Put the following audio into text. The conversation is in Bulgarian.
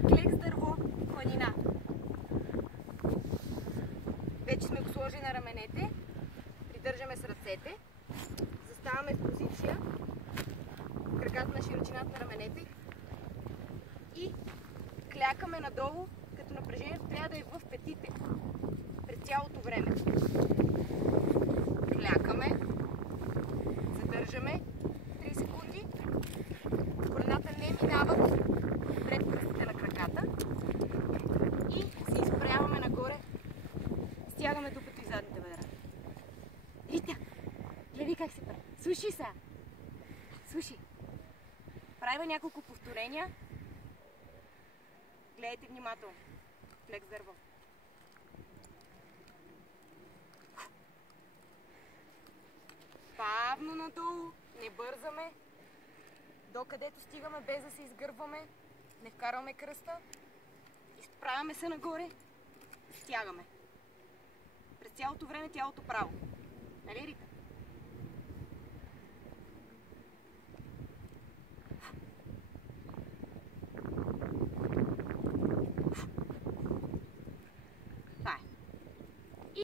Клекс дърво, планина. Вече сме го сложили на раменете. Придържаме с ръцете. Заставаме в позиция. Краката на широчината на раменете. И клякаме надолу, като напрежението трябва да е в петите. През цялото време. Клякаме. Задържаме 3 секунди. Колената не минават пред пръстите на краката. И се изправяме нагоре. Стягаме дупето и задните бедра. Рита, гледай как се прави. Слушай сега. Слушай. Правим няколко повторения. Гледайте внимателно. Клекс дърво. Бавно надолу. Не бързаме. Докъдето стигаме, без да се изгърбваме. Не вкарваме кръста. Изправяме се нагоре. Стягаме. През цялото време тялото право. Нали, Рита?